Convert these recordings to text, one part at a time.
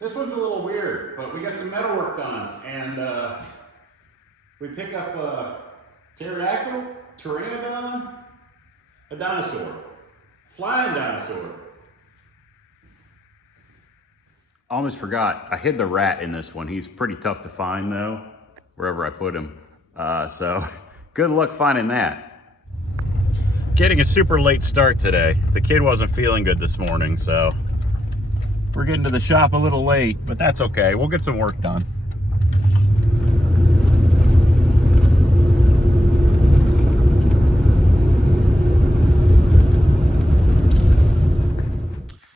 This one's a little weird, but we got some metal work done, and we pick up a Pterodactyl, Pteranodon, a Dinosaur, flying dinosaur. Almost forgot, I hid the rat in this one. He's pretty tough to find though, wherever I put him. So good luck finding that. Getting a super late start today. The kid wasn't feeling good this morning, so we're getting to the shop a little late, but that's okay. We'll get some work done.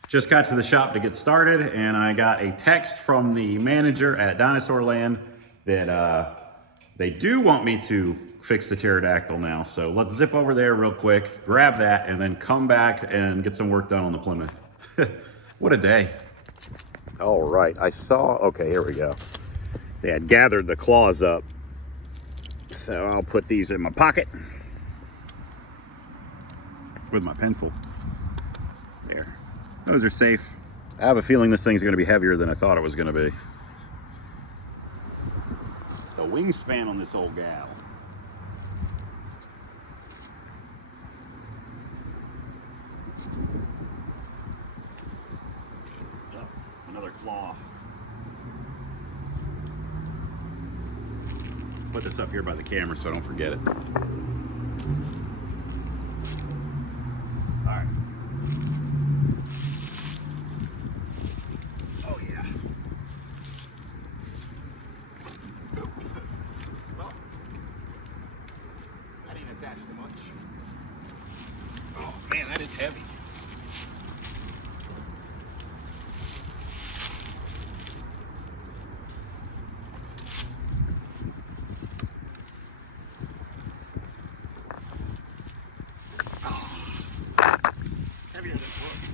Just got to the shop to get started, and I got a text from the manager at Dinosaur Land that they do want me to fix the Pterodactyl now. So let's zip over there real quick, grab that, and then come back and get some work done on the Plymouth. What a day. All right, I saw, okay, here we go. They had gathered the claws up. So I'll put these in my pocket with my pencil. There. Those are safe. I have a feeling this thing's gonna be heavier than I thought it was gonna be. The wingspan on this old gal. Yep, another claw. Put this up here by the camera so I don't forget it. All right. Oh yeah. Well, I didn't attach too much. Oh man, that is heavy. Heavier than it looks.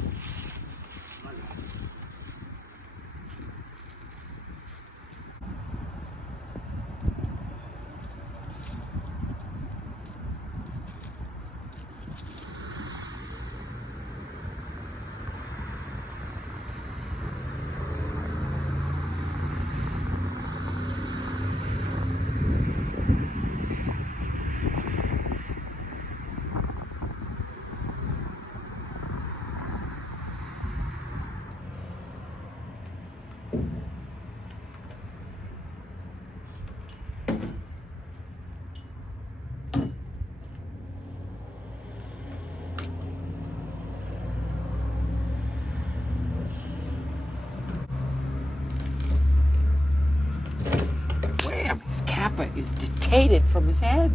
Wham! His kappa is detated from his head.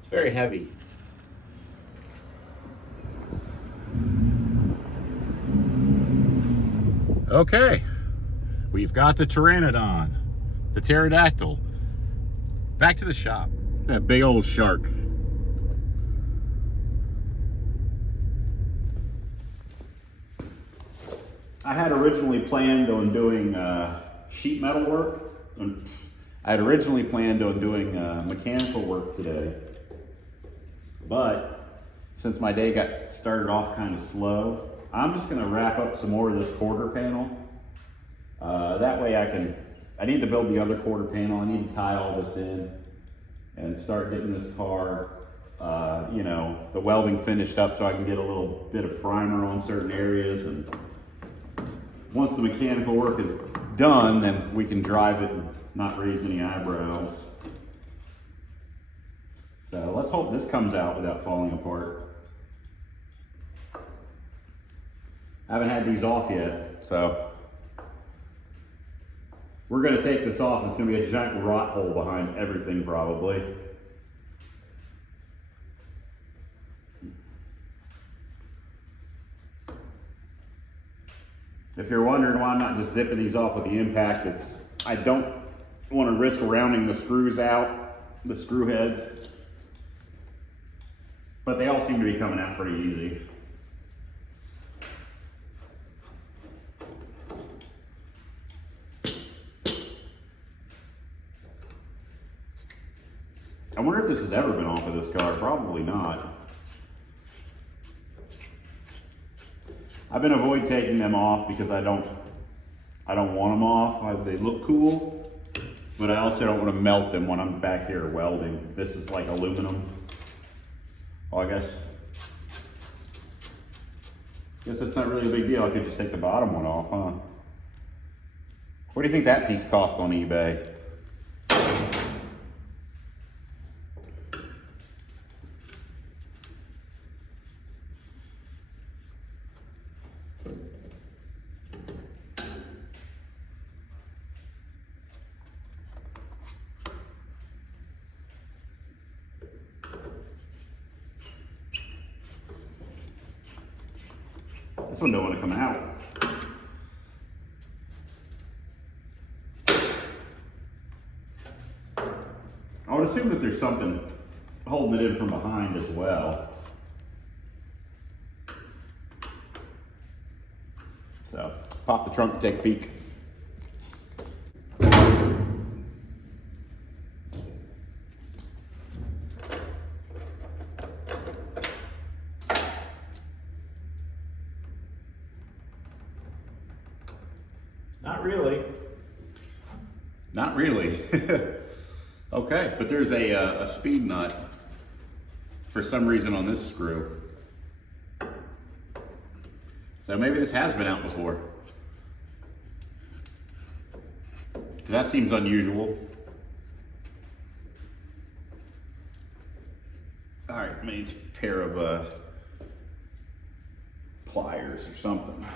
It's very heavy. Okay, we've got the Pteranodon, the Pterodactyl. Back to the shop. That big old shark. I had originally planned on doing sheet metal work. I had originally planned on doing mechanical work today, but since my day got started off kind of slow, I'm just gonna wrap up some more of this quarter panel. That way I need to build the other quarter panel. I need to tie all this in and start getting this car, you know, the welding finished up so I can get a little bit of primer on certain areas. And once the mechanical work is done, then we can drive it and not raise any eyebrows. So let's hope this comes out without falling apart. I haven't had these off yet, so we're gonna take this off. It's gonna be a giant rot hole behind everything probably. If you're wondering why I'm not just zipping these off with the impact, it's I don't want to risk rounding the screws out, the screw heads, but they all seem to be coming out pretty easy. I wonder if this has ever been off of this car. Probably not. I've been avoiding taking them off because I don't want them off. They look cool, but I also don't want to melt them when I'm back here welding. This is like aluminum. Oh, I guess that's not really a big deal. I could just take the bottom one off, huh? What do you think that piece costs on eBay? This one don't want to come out. I would assume that there's something holding it in from behind as well. So, pop the trunk and take a peek. Not really. Not really. Okay, but there's a speed nut for some reason on this screw. So maybe this has been out before. That seems unusual. All right, maybe it's a pair of pliers or something.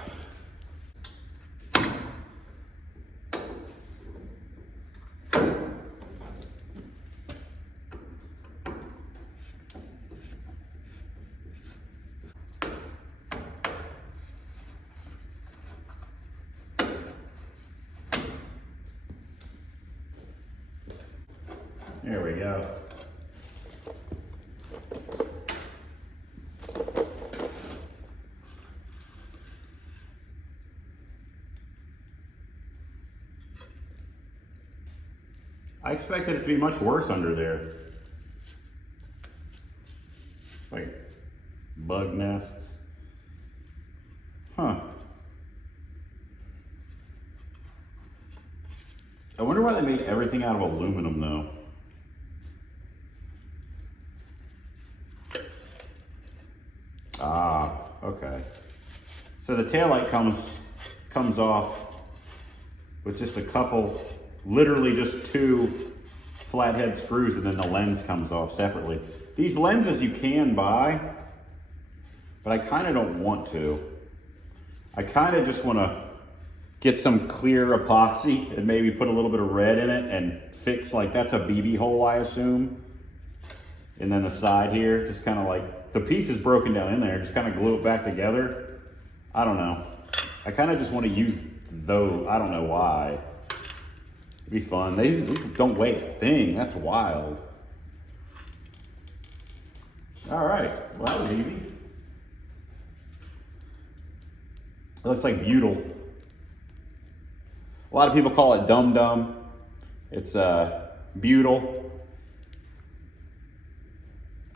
There we go. I expected it to be much worse under there. Like bug nests. Huh. I wonder why they made everything out of aluminum though. Ah, okay. So the taillight comes off with just a couple, literally just two flathead screws, and then the lens comes off separately. These lenses you can buy, but I kind of don't want to. I kind of just want to get some clear epoxy and maybe put a little bit of red in it and fix, like, that's a BB hole, I assume. And then the side here, just kind of like, the piece is broken down in there, just kind of glue it back together. I don't know. I kind of just want to use those. I don't know why. It'd be fun. These don't weigh a thing. That's wild. All right. Well, that was easy. It looks like butyl. A lot of people call it dum-dum. It's butyl.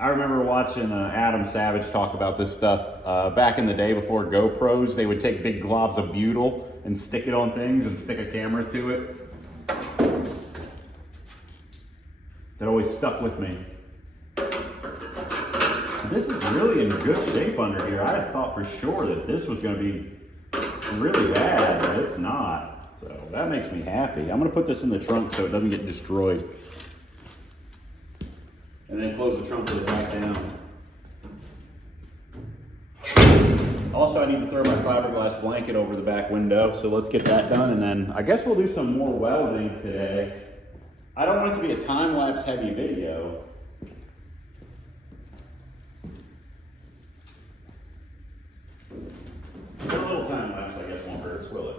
I remember watching Adam Savage talk about this stuff back in the day before GoPros. They would take big globs of butyl and stick it on things and stick a camera to it. That always stuck with me. This is really in good shape under here. I thought for sure that this was going to be really bad, but it's not. So that makes me happy. I'm going to put this in the trunk so it doesn't get destroyed. And then close the trunk with it back down. Also, I need to throw my fiberglass blanket over the back window, so let's get that done, and then I guess we'll do some more welding today. I don't want it to be a time-lapse heavy video. A little time-lapse, I guess, won't hurt us, will it?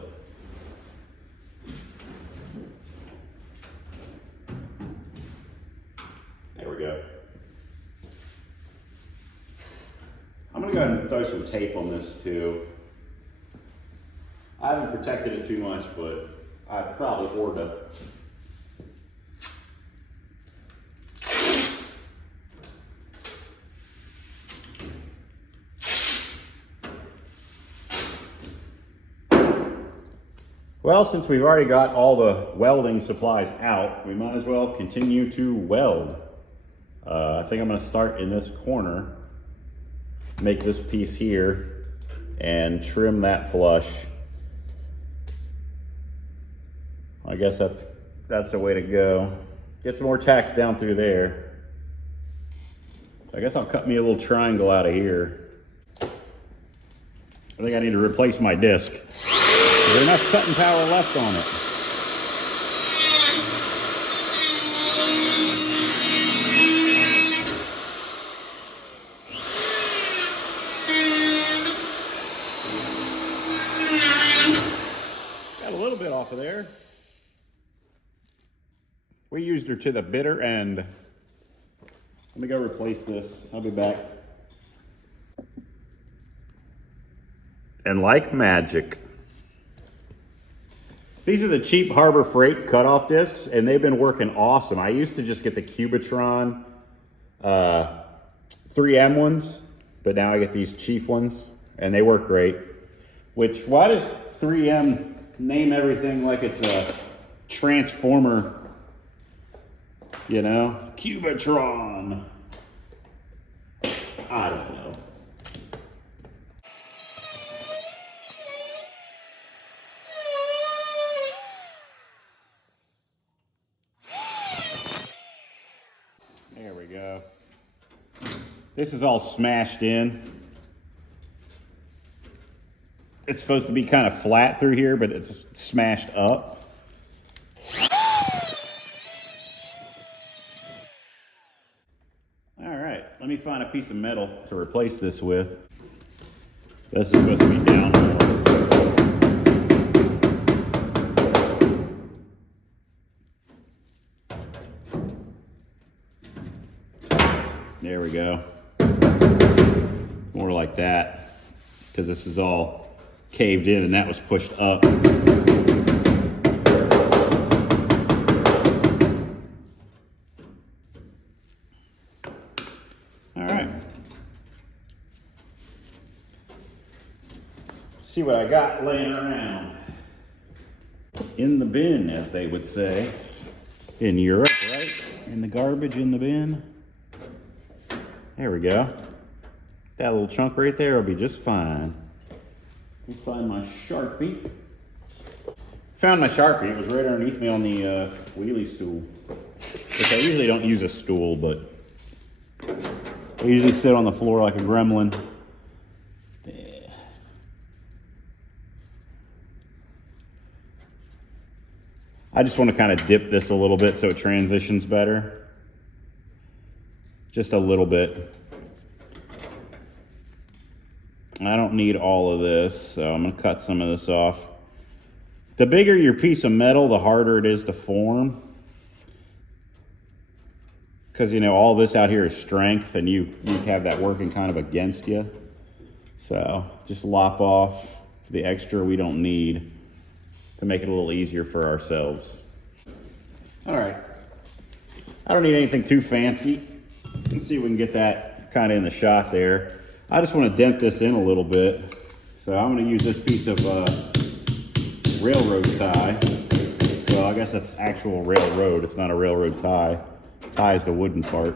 There we go. I'm gonna go ahead and throw some tape on this too. I haven't protected it too much, but I probably ought to. Well, since we've already got all the welding supplies out, we might as well continue to weld. I think I'm gonna start in this corner, make this piece here, and trim that flush. I guess that's the way to go. Get some more tacks down through there. I guess I'll cut me a little triangle out of here. I think I need to replace my disc. There's enough cutting power left on it. Got a little bit off of there. We used her to the bitter end. Let me go replace this. I'll be back. And like magic, these are the cheap Harbor Freight cutoff discs, and they've been working awesome. I used to just get the Cubitron 3M ones, but now I get these cheap ones, and they work great. Which, why does 3M name everything like it's a transformer? You know, Cubitron. I don't know. There we go. This is all smashed in. It's supposed to be kind of flat through here, but it's smashed up. All right, let me find a piece of metal to replace this with. This is supposed to be down more. There we go. More like that, because this is all caved in and that was pushed up. All right. See what I got laying around. In the bin, as they would say. In Europe, right? In the garbage in the bin. There we go. That little chunk right there will be just fine. Let me find my Sharpie. Found my Sharpie. It was right underneath me on the wheelie stool. Which I usually don't use a stool, but I usually sit on the floor like a gremlin. Yeah. I just want to kind of dip this a little bit so it transitions better. Just a little bit. I don't need all of this, so I'm going to cut some of this off. The bigger your piece of metal, the harder it is to form. Because, you know, all this out here is strength, and you have that working kind of against you. So just lop off the extra we don't need to make it a little easier for ourselves. All right. I don't need anything too fancy. Let's see if we can get that kind of in the shot there. I just want to dent this in a little bit. So I'm going to use this piece of railroad tie. Well, I guess that's actual railroad. It's not a railroad tie. Tie is the wooden part.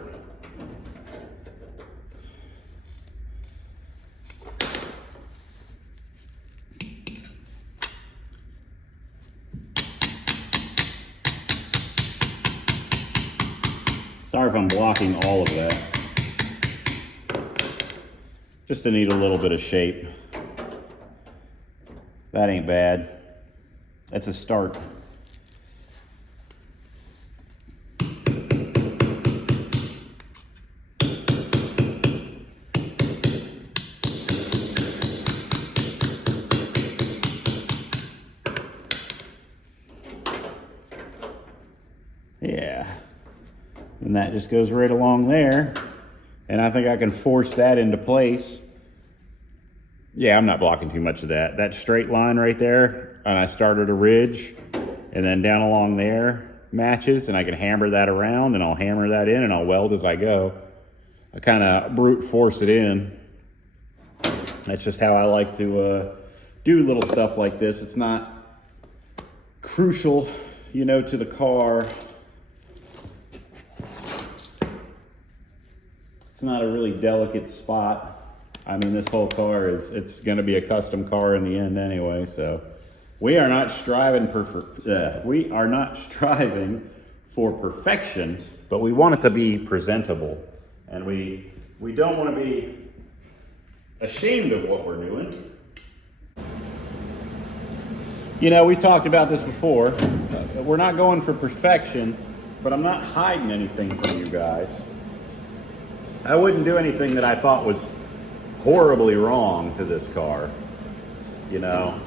Sorry if I'm blocking all of that. Just to need a little bit of shape. That ain't bad. That's a start. Yeah. And that just goes right along there. And I think I can force that into place. Yeah, I'm not blocking too much of that. That straight line right there, and I started a ridge, and then down along there matches, and I can hammer that around, and I'll hammer that in, and I'll weld as I go. I kind of brute force it in. That's just how I like to do little stuff like this. It's not crucial, you know, to the car. It's not a really delicate spot. I mean, this whole car it's going to be a custom car in the end anyway. So we are not striving for perfection, but we want it to be presentable, and we don't want to be ashamed of what we're doing. You know, we talked about this before. We're not going for perfection, but I'm not hiding anything from you guys. I wouldn't do anything that I thought was horribly wrong to this car. You know,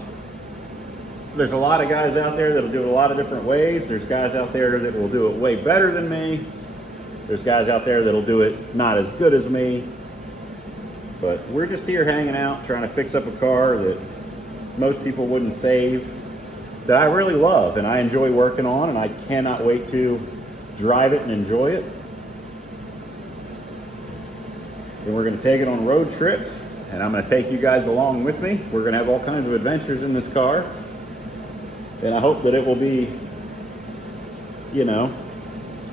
there's a lot of guys out there that'll do it a lot of different ways. There's guys out there that will do it way better than me. There's guys out there that'll do it not as good as me. But we're just here hanging out, trying to fix up a car that most people wouldn't save, that I really love and I enjoy working on, and I cannot wait to drive it and enjoy it. And we're going to take it on road trips, and I'm going to take you guys along with me. We're going to have all kinds of adventures in this car, and I hope that it will be, you know,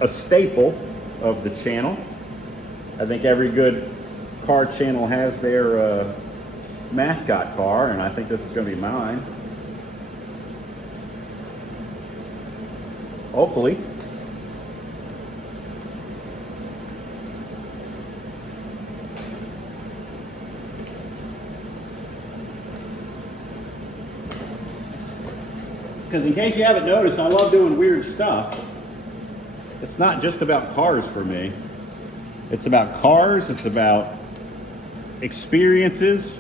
a staple of the channel. I think every good car channel has their mascot car, and I think this is going to be mine. Hopefully. Because in case you haven't noticed, I love doing weird stuff. It's not just about cars for me. It's about cars, it's about experiences,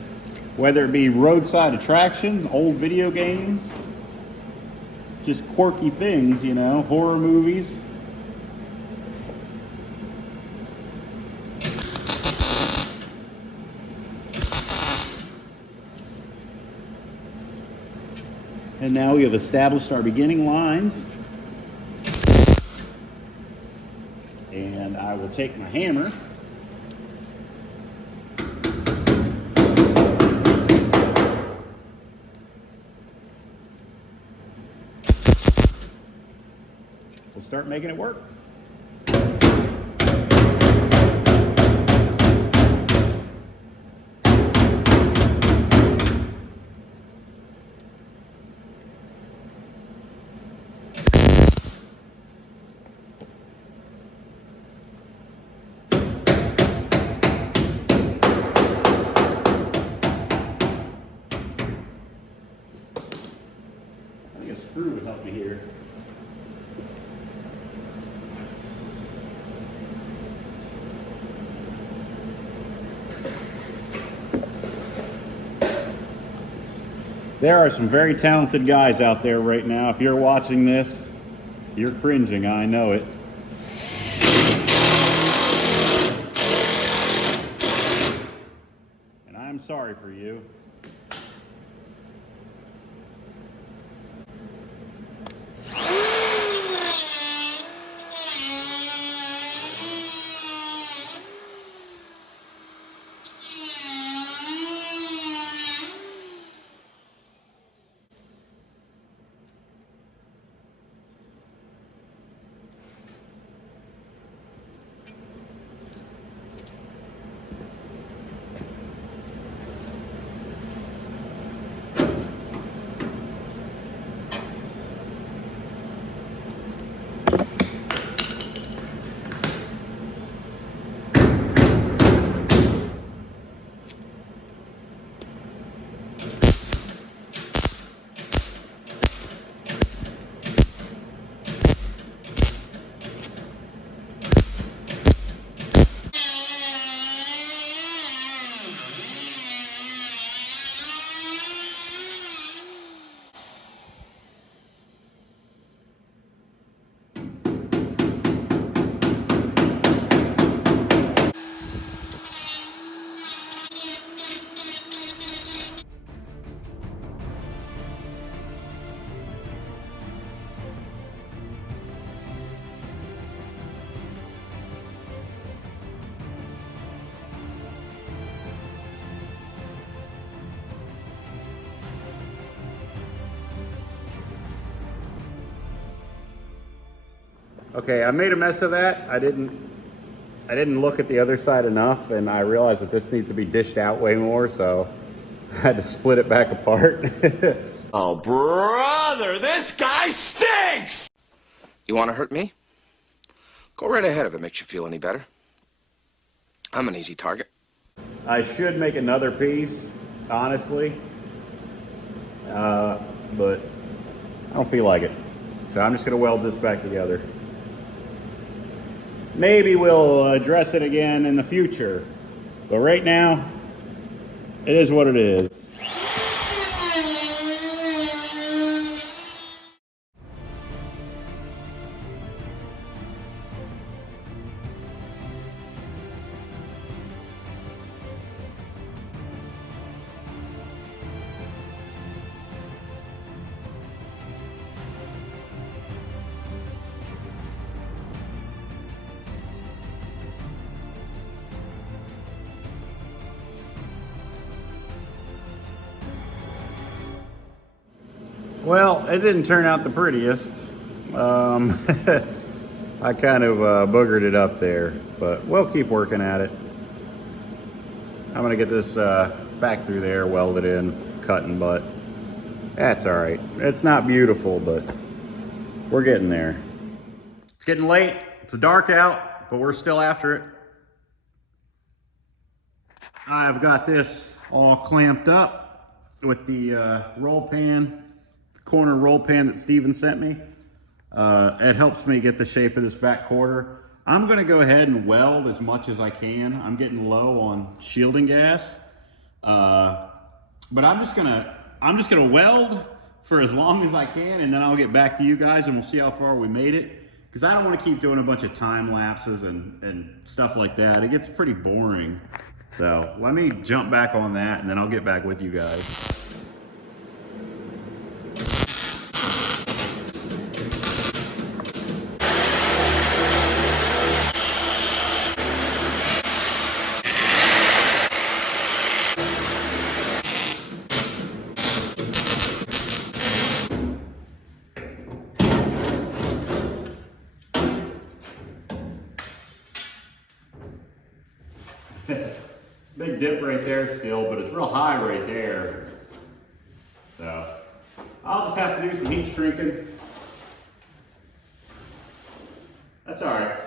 whether it be roadside attractions, old video games, just quirky things, you know, horror movies. And now we have established our beginning lines. And I will take my hammer. We'll start making it work. I think a screw would help me here. There are some very talented guys out there right now. If you're watching this, you're cringing, I know it. And I'm sorry for you. Okay, I made a mess of that. I didn't look at the other side enough, and I realized that this needs to be dished out way more, so I had to split it back apart. Oh, brother, this guy stinks! You want to hurt me? Go right ahead if it makes you feel any better. I'm an easy target. I should make another piece, honestly, but I don't feel like it. So I'm just gonna weld this back together. Maybe we'll address it again in the future, but right now, it is what it is. Well, it didn't turn out the prettiest. I kind of boogered it up there, but we'll keep working at it. I'm gonna get this back through there, welded in, cutting, but that's all right. It's not beautiful, but we're getting there. It's getting late. It's dark out, but we're still after it. I've got this all clamped up with the roll pan, corner roll pan that Steven sent me. It helps me get the shape of this back quarter. I'm gonna go ahead and weld as much as I can. I'm getting low on shielding gas. But I'm just gonna weld for as long as I can, and then I'll get back to you guys and we'll see how far we made it. Because I don't want to keep doing a bunch of time lapses and stuff like that. It gets pretty boring. So let me jump back on that and then I'll get back with you guys. Big dip right there still, but it's real high right there. So I'll just have to do some heat shrinking. That's all right. A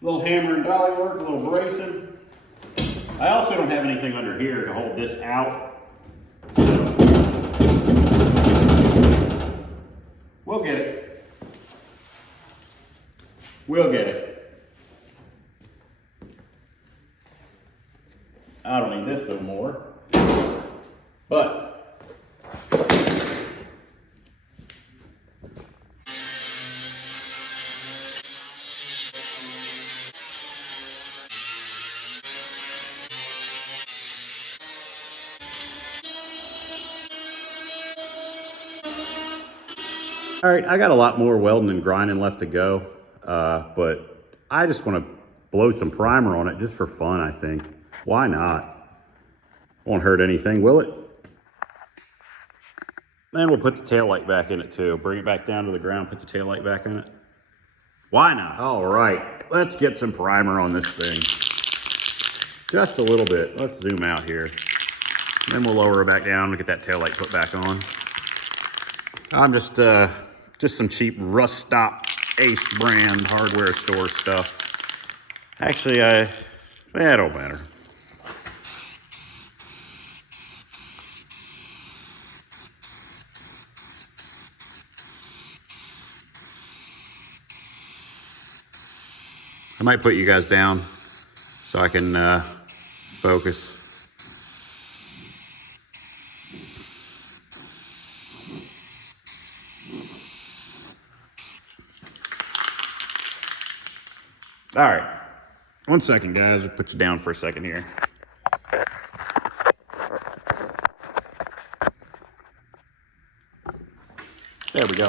little hammer and dolly work, a little bracing. I also don't have anything under here to hold this out. So we'll get it. We'll get it. I don't need this no more, but all right, I got a lot more welding and grinding left to go, but I just want to blow some primer on it just for fun, I think. Why not? Won't hurt anything, will it? Then we'll put the taillight back in it too. Bring it back down to the ground, put the taillight back in it. Why not? All right, let's get some primer on this thing. Just a little bit. Let's zoom out here. Then we'll lower it back down and get that taillight put back on. I'm just some cheap Rust Stop Ace brand hardware store stuff. Actually, it don't matter. I might put you guys down so I can focus. All right, 1 second, guys. I'll put you down for a second here. There we go.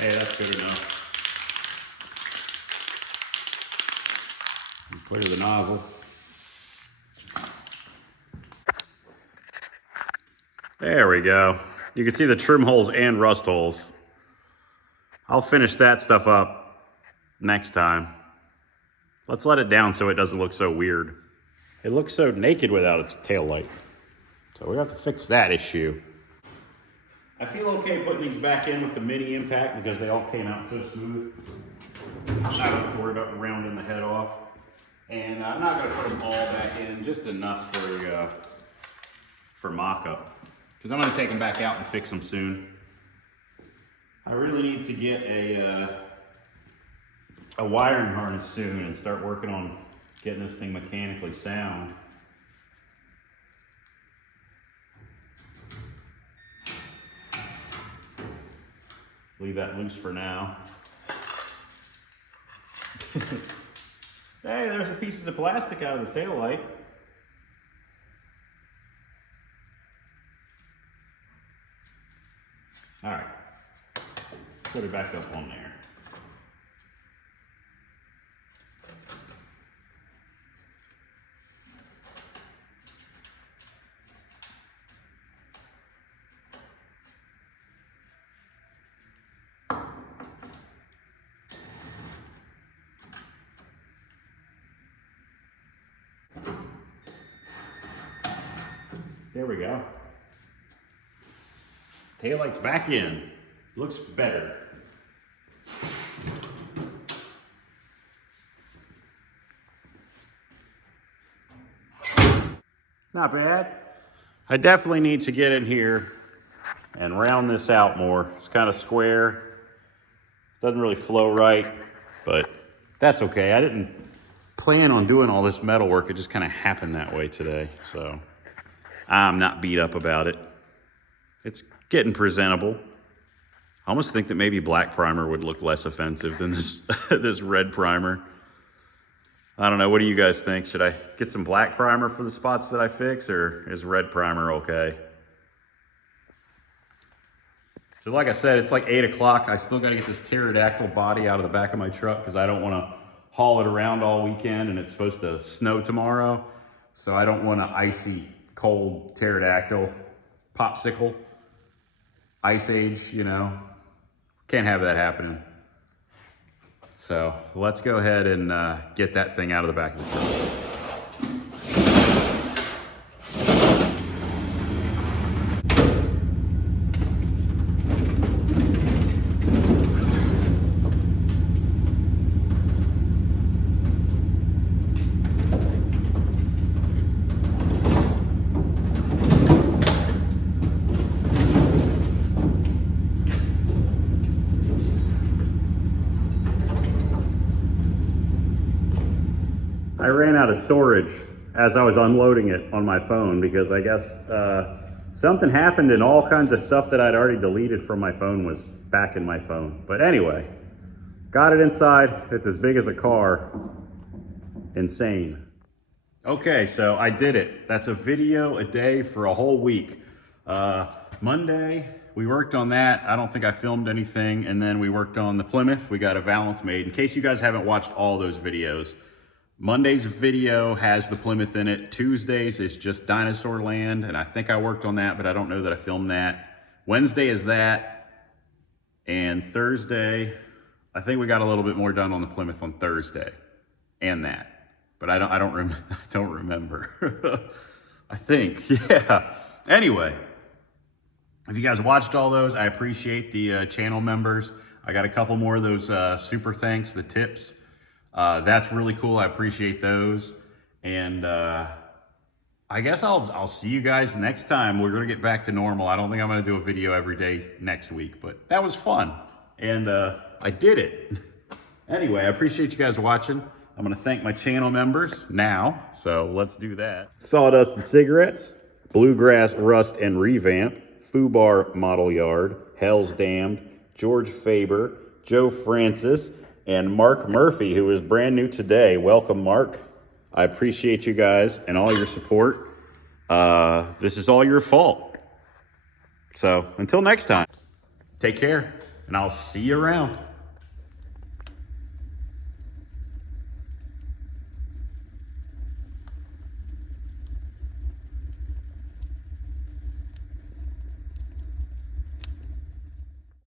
Hey, that's good enough. Clear the nozzle. There we go. You can see the trim holes and rust holes. I'll finish that stuff up next time. Let's let it down so it doesn't look so weird. It looks so naked without its tail light. So we have to fix that issue. I feel okay putting these back in with the mini impact because they all came out so smooth. I'm not going to worry about rounding the head off. And I'm not going to put them all back in, just enough for mock-up. Because I'm going to take them back out and fix them soon. I really need to get a wiring harness soon and start working on getting this thing mechanically sound. Leave that loose for now. Hey, there's the pieces of plastic out of the taillight. All right, put it back up on there. There we go. Taillight's back in. Looks better. Not bad. I definitely need to get in here and round this out more. It's kind of square. Doesn't really flow right, but that's okay. I didn't plan on doing all this metal work. It just kind of happened that way today, so I'm not beat up about it. It's getting presentable. I almost think that maybe black primer would look less offensive than this this red primer. I don't know, what do you guys think? Should I get some black primer for the spots that I fix, or is red primer okay? So like I said, it's like 8 o'clock. I still gotta get this pterodactyl body out of the back of my truck because I don't wanna haul it around all weekend, and it's supposed to snow tomorrow. So I don't want an icy, cold pterodactyl popsicle. Ice age, you know, can't have that happening. So let's go ahead and get that thing out of the back of the truck. I ran out of storage as I was unloading it on my phone because I guess something happened and all kinds of stuff that I'd already deleted from my phone was back in my phone. But anyway, got it inside. It's as big as a car. Insane. Okay, so I did it. That's a video a day for a whole week. Monday, we worked on that. I don't think I filmed anything. And then we worked on the Plymouth. We got a valance made. In case you guys haven't watched all those videos, Monday's video has the Plymouth in it. Tuesday's is just Dinosaur Land, and I think I worked on that, but I don't know that I filmed that. Wednesday is that, and Thursday, I think we got a little bit more done on the Plymouth on Thursday, and that. But I don't remember. I think, yeah. Anyway, if you guys watched all those, I appreciate the channel members. I got a couple more of those super thanks, the tips. That's really cool. I appreciate those. And I guess I'll see you guys next time. We're going to get back to normal. I don't think I'm going to do a video every day next week, but that was fun. And I did it. Anyway, I appreciate you guys watching. I'm going to thank my channel members now. So let's do that. Sawdust and Cigarettes, Bluegrass Rust and Revamp, Fubar Model Yard, Hell's Damned, George Faber, Joe Francis, and Mark Murphy, who is brand new today. Welcome, Mark. I appreciate you guys and all your support. This is all your fault. So until next time, take care and I'll see you around.